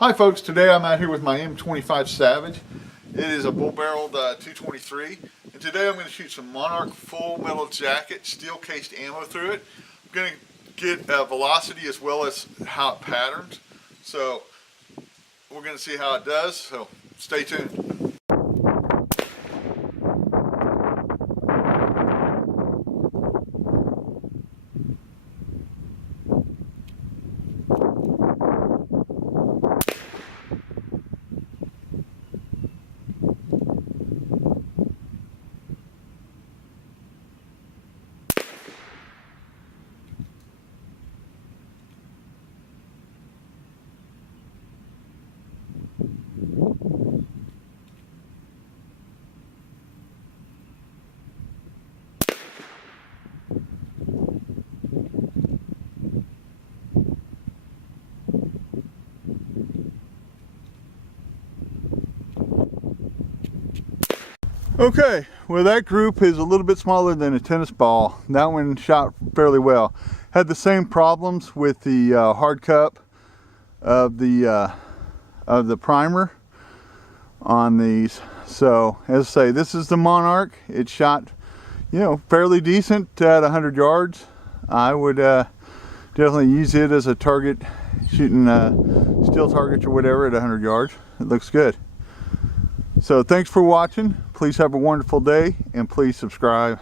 Hi folks, today I'm out here with my M25 Savage. It is a bull-barreled 223, and today I'm going to shoot some Monarch full metal jacket steel cased ammo through it. I'm going to get velocity as well as how it patterns, so we're going to see how it does, so stay tuned. Okay, well that group is a little bit smaller than a tennis ball. That one shot fairly well. Had the same problems with the hard cup of the primer on these. So as I say, this is the Monarch. It shot, you know, fairly decent at 100 yards. I would definitely use it as a target, shooting steel targets or whatever at 100 yards. It looks good. So thanks for watching. Please have a wonderful day and please subscribe.